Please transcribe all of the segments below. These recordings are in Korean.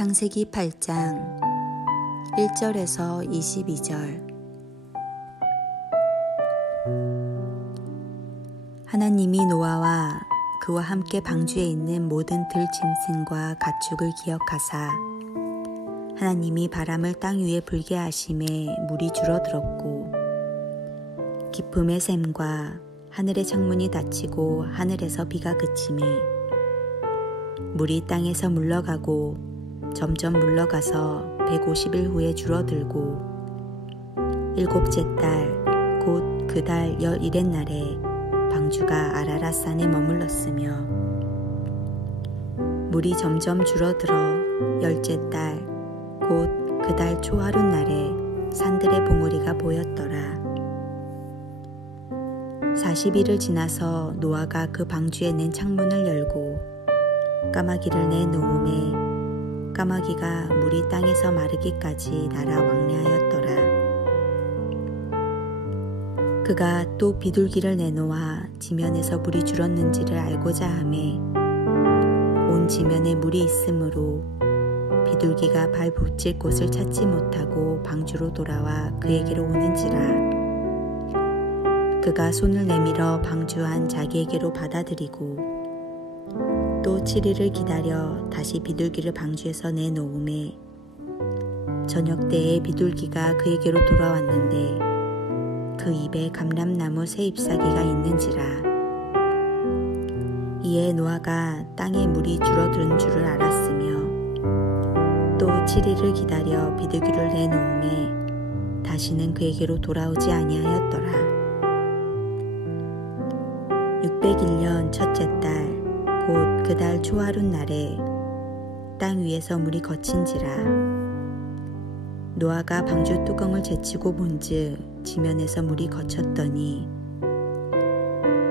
창세기 8장 1절에서 22절. 하나님이 노아와 그와 함께 방주에 있는 모든 들짐승과 가축을 기억하사 하나님이 바람을 땅 위에 불게 하심에 물이 줄어들었고 기품의 샘과 하늘의 창문이 닫히고 하늘에서 비가 그치매 물이 땅에서 물러가고 점점 물러가서 150일 후에 줄어들고 일곱째 달 곧 그 달 11의 날에 방주가 아라랏산에 머물렀으며 물이 점점 줄어들어 열째 달 곧 그 달 초하룻날에 산들의 봉우리가 보였더라. 40일을 지나서 노아가 그 방주에 낸 창문을 열고 까마귀를 내놓음에 까마귀가 물이 땅에서 마르기까지 날아 왕래하였더라. 그가 또 비둘기를 내놓아 지면에서 물이 줄었는지를 알고자 하매 온 지면에 물이 있으므로 비둘기가 발 붙일 곳을 찾지 못하고 방주로 돌아와 그에게로 오는지라. 그가 손을 내밀어 방주 안 자기에게로 받아들이고 또 7일을 기다려 다시 비둘기를 방주에서 내놓음에 저녁 때에 비둘기가 그에게로 돌아왔는데 그 입에 감람나무 새 잎사귀가 있는지라. 이에 노아가 땅에 물이 줄어든 줄을 알았으며 또 7일을 기다려 비둘기를 내놓음에 다시는 그에게로 돌아오지 아니하였더라. 601년 첫째 달 곧 그 달 초하룻날에 땅 위에서 물이 거친지라. 노아가 방주 뚜껑을 제치고 본즉 지면에서 물이 거쳤더니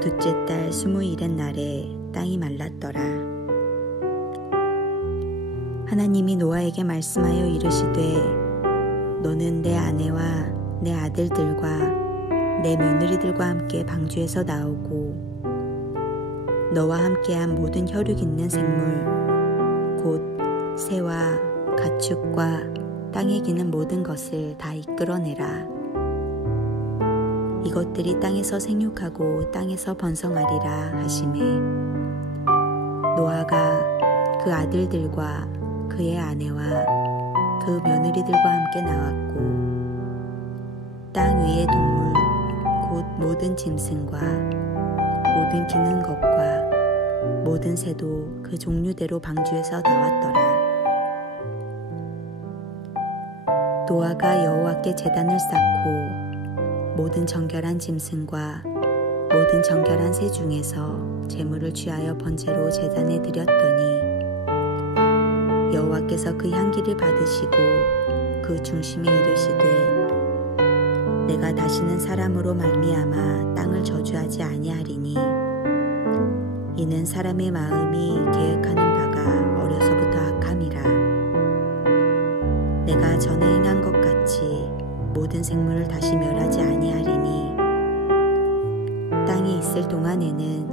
둘째 달 20일의 날에 땅이 말랐더라. 하나님이 노아에게 말씀하여 이르시되 너는 내 아내와 내 아들들과 내 며느리들과 함께 방주에서 나오고 너와 함께한 모든 혈육 있는 생물 곧 새와 가축과 땅에 기는 모든 것을 다 이끌어내라. 이것들이 땅에서 생육하고 땅에서 번성하리라 하시매 노아가 그 아들들과 그의 아내와 그 며느리들과 함께 나왔고 땅 위의 동물 곧 모든 짐승과 모든 기는 것과 모든 새도 그 종류대로 방주에서 나왔더라. 노아가 여호와께 제단을 쌓고 모든 정결한 짐승과 모든 정결한 새 중에서 제물을 취하여 번제로 제단에 드렸더니 여호와께서 그 향기를 받으시고 그 중심에 이르시되 내가 다시는 사람으로 말미암아 땅을 저주하지 아니하리니 이는 사람의 마음이 계획하는 바가 어려서부터 악함이라. 내가 전에 행한 것 같이 모든 생물을 다시 멸하지 아니하리니 땅에 있을 동안에는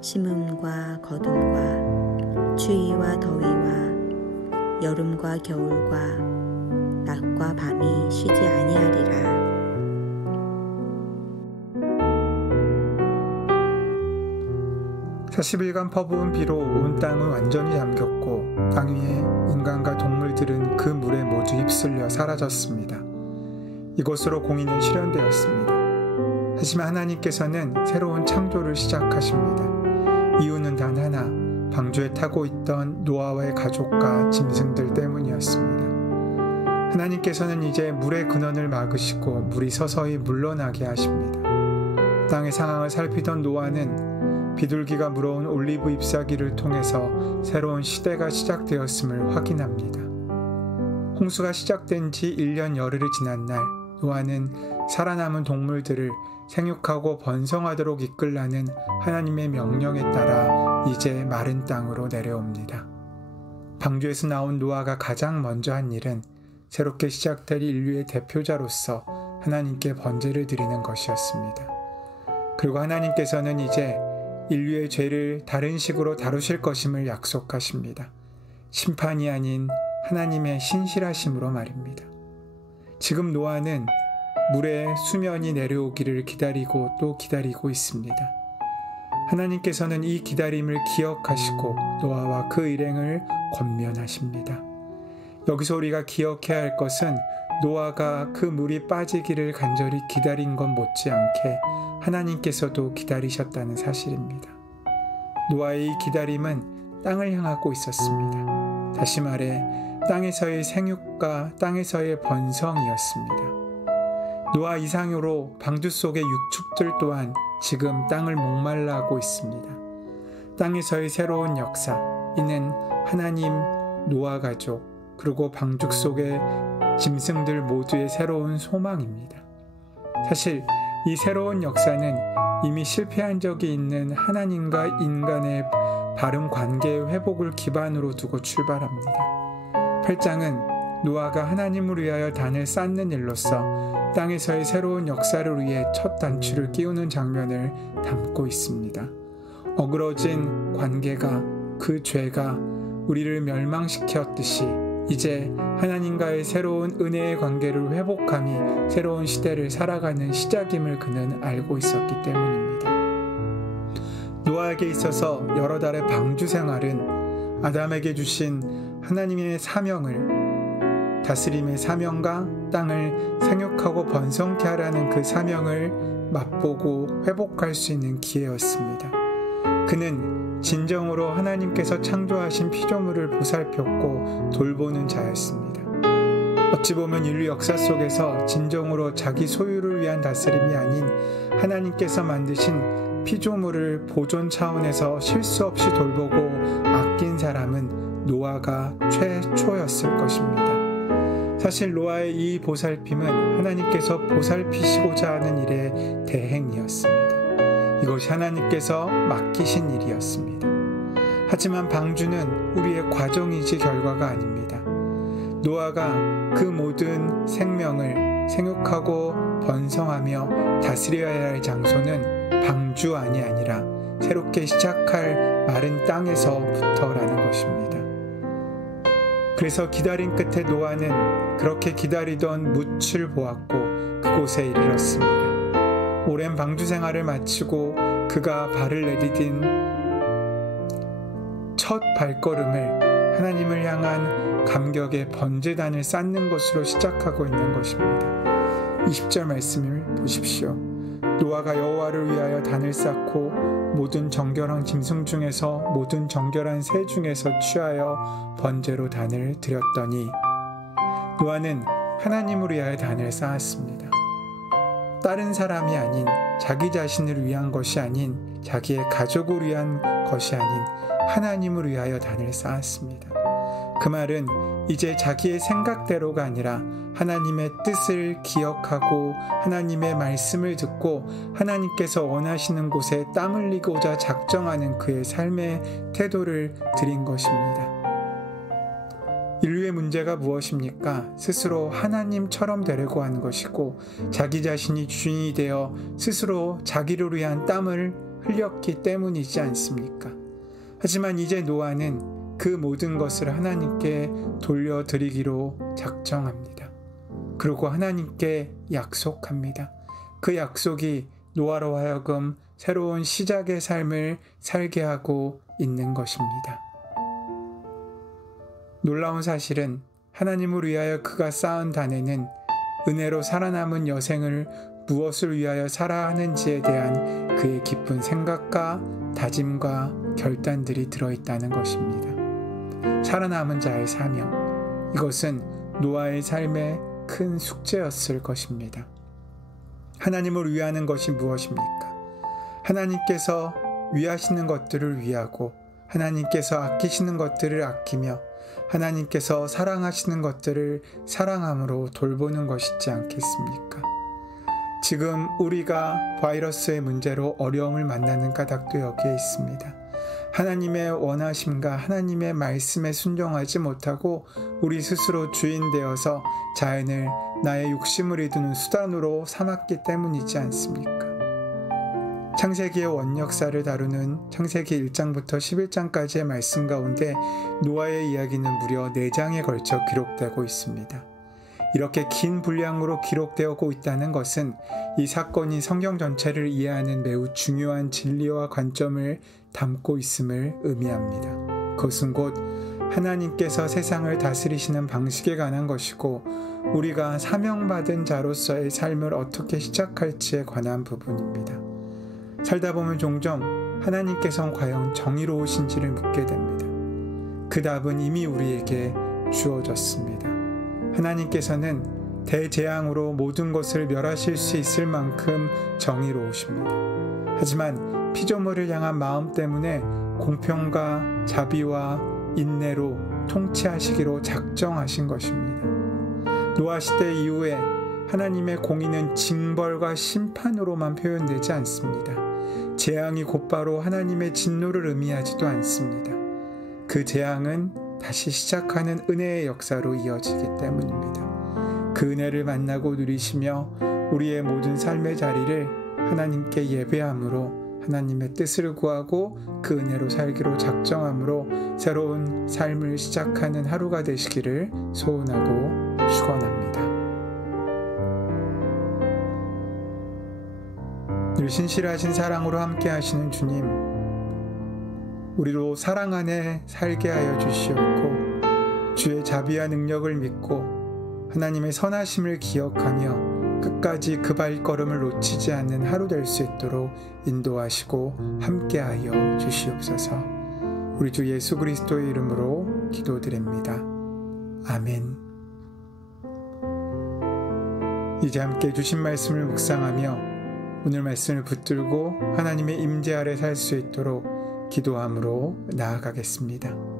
심음과 거둠과 추위와 더위와 여름과 겨울과 낮과 밤이 쉬지 아니하리라. 40일간 퍼부은 비로 온 땅은 완전히 잠겼고 땅 위에 인간과 동물들은 그 물에 모두 휩쓸려 사라졌습니다. 이것으로 공의는 실현되었습니다. 하지만 하나님께서는 새로운 창조를 시작하십니다. 이유는 단 하나, 방주에 타고 있던 노아와의 가족과 짐승들 때문이었습니다. 하나님께서는 이제 물의 근원을 막으시고 물이 서서히 물러나게 하십니다. 땅의 상황을 살피던 노아는 비둘기가 물어온 올리브 잎사귀를 통해서 새로운 시대가 시작되었음을 확인합니다. 홍수가 시작된 지 1년 열흘이 지난 날 노아는 살아남은 동물들을 생육하고 번성하도록 이끌라는 하나님의 명령에 따라 이제 마른 땅으로 내려옵니다. 방주에서 나온 노아가 가장 먼저 한 일은 새롭게 시작될 인류의 대표자로서 하나님께 번제를 드리는 것이었습니다. 그리고 하나님께서는 이제 인류의 죄를 다른 식으로 다루실 것임을 약속하십니다. 심판이 아닌 하나님의 신실하심으로 말입니다. 지금 노아는 물의 수면이 내려오기를 기다리고 또 기다리고 있습니다. 하나님께서는 이 기다림을 기억하시고 노아와 그 일행을 권면하십니다. 여기서 우리가 기억해야 할 것은 노아가 그 물이 빠지기를 간절히 기다린 것 못지않게 하나님께서도 기다리셨다는 사실입니다. 노아의 이 기다림은 땅을 향하고 있었습니다. 다시 말해 땅에서의 생육과 땅에서의 번성이었습니다. 노아 이상으로 방주 속의 육축들 또한 지금 땅을 목말라 하고 있습니다. 땅에서의 새로운 역사, 이는 하나님, 노아 가족, 그리고 방죽 속의 짐승들 모두의 새로운 소망입니다. 사실 이 새로운 역사는 이미 실패한 적이 있는 하나님과 인간의 바른 관계의 회복을 기반으로 두고 출발합니다. 8장은 노아가 하나님을 위하여 단을 쌓는 일로서 땅에서의 새로운 역사를 위해 첫 단추를 끼우는 장면을 담고 있습니다. 어그러진 관계가, 그 죄가 우리를 멸망시켰듯이 이제 하나님과의 새로운 은혜의 관계를 회복함이 새로운 시대를 살아가는 시작임을 그는 알고 있었기 때문입니다. 노아에게 있어서 여러 달의 방주 생활은 아담에게 주신 하나님의 사명을, 다스림의 사명과 땅을 생육하고 번성케 하라는 그 사명을 맛보고 회복할 수 있는 기회였습니다. 그는 진정으로 하나님께서 창조하신 피조물을 보살폈고 돌보는 자였습니다. 어찌 보면 인류 역사 속에서 진정으로 자기 소유를 위한 다스림이 아닌 하나님께서 만드신 피조물을 보존 차원에서 실수 없이 돌보고 아낀 사람은 노아가 최초였을 것입니다. 사실 노아의 이 보살핌은 하나님께서 보살피시고자 하는 일의 대행이었습니다. 이것이 하나님께서 맡기신 일이었습니다. 하지만 방주는 우리의 과정이지 결과가 아닙니다. 노아가 그 모든 생명을 생육하고 번성하며 다스려야 할 장소는 방주안이 아니라 새롭게 시작할 마른 땅에서부터라는 것입니다. 그래서 기다린 끝에 노아는 그렇게 기다리던 뭇을 보았고 그곳에 이르렀습니다. 오랜 방주 생활을 마치고 그가 발을 내디딘 첫 발걸음을 하나님을 향한 감격의 번제단을 쌓는 것으로 시작하고 있는 것입니다. 20절 말씀을 보십시오. 노아가 여호와를 위하여 단을 쌓고 모든 정결한 짐승 중에서 모든 정결한 새 중에서 취하여 번제로 단을 드렸더니, 노아는 하나님을 위하여 단을 쌓았습니다. 다른 사람이 아닌, 자기 자신을 위한 것이 아닌, 자기의 가족을 위한 것이 아닌 하나님을 위하여 단을 쌓았습니다. 그 말은 이제 자기의 생각대로가 아니라 하나님의 뜻을 기억하고 하나님의 말씀을 듣고 하나님께서 원하시는 곳에 땀 흘리고자 작정하는 그의 삶의 태도를 드린 것입니다. 인류의 문제가 무엇입니까? 스스로 하나님처럼 되려고 하는 것이고 자기 자신이 주인이 되어 스스로 자기를 위한 땀을 흘렸기 때문이지 않습니까? 하지만 이제 노아는 그 모든 것을 하나님께 돌려드리기로 작정합니다. 그리고 하나님께 약속합니다. 그 약속이 노아로 하여금 새로운 시작의 삶을 살게 하고 있는 것입니다. 놀라운 사실은 하나님을 위하여 그가 쌓은 단에는 은혜로 살아남은 여생을 무엇을 위하여 살아야 하는지에 대한 그의 깊은 생각과 다짐과 결단들이 들어있다는 것입니다. 살아남은 자의 사명, 이것은 노아의 삶의 큰 숙제였을 것입니다. 하나님을 위하는 것이 무엇입니까? 하나님께서 위하시는 것들을 위하고 하나님께서 아끼시는 것들을 아끼며 하나님께서 사랑하시는 것들을 사랑함으로 돌보는 것이지 않겠습니까? 지금 우리가 바이러스의 문제로 어려움을 만나는 까닭도 여기에 있습니다. 하나님의 원하심과 하나님의 말씀에 순종하지 못하고 우리 스스로 주인 되어서 자연을 나의 욕심을 이루는 수단으로 삼았기 때문이지 않습니까? 창세기의 원역사를 다루는 창세기 1장부터 11장까지의 말씀 가운데 노아의 이야기는 무려 4장에 걸쳐 기록되고 있습니다. 이렇게 긴 분량으로 기록되고 있다는 것은 이 사건이 성경 전체를 이해하는 매우 중요한 진리와 관점을 담고 있음을 의미합니다. 그것은 곧 하나님께서 세상을 다스리시는 방식에 관한 것이고 우리가 사명받은 자로서의 삶을 어떻게 시작할지에 관한 부분입니다. 살다 보면 종종 하나님께서는 과연 정의로우신지를 묻게 됩니다. 그 답은 이미 우리에게 주어졌습니다. 하나님께서는 대재앙으로 모든 것을 멸하실 수 있을 만큼 정의로우십니다. 하지만 피조물을 향한 마음 때문에 공평과 자비와 인내로 통치하시기로 작정하신 것입니다. 노아 시대 이후에 하나님의 공의는 징벌과 심판으로만 표현되지 않습니다. 재앙이 곧바로 하나님의 진노를 의미하지도 않습니다. 그 재앙은 다시 시작하는 은혜의 역사로 이어지기 때문입니다. 그 은혜를 만나고 누리시며 우리의 모든 삶의 자리를 하나님께 예배함으로 하나님의 뜻을 구하고 그 은혜로 살기로 작정함으로 새로운 삶을 시작하는 하루가 되시기를 소원하고 축원합니다. 늘 신실하신 사랑으로 함께 하시는 주님, 우리로 사랑 안에 살게 하여 주시옵고 주의 자비와 능력을 믿고 하나님의 선하심을 기억하며 끝까지 그 발걸음을 놓치지 않는 하루 될 수 있도록 인도하시고 함께하여 주시옵소서. 우리 주 예수 그리스도의 이름으로 기도드립니다. 아멘. 이제 함께 주신 말씀을 묵상하며 오늘 말씀을 붙들고 하나님의 임재 아래 살 수 있도록 기도함으로 나아가겠습니다.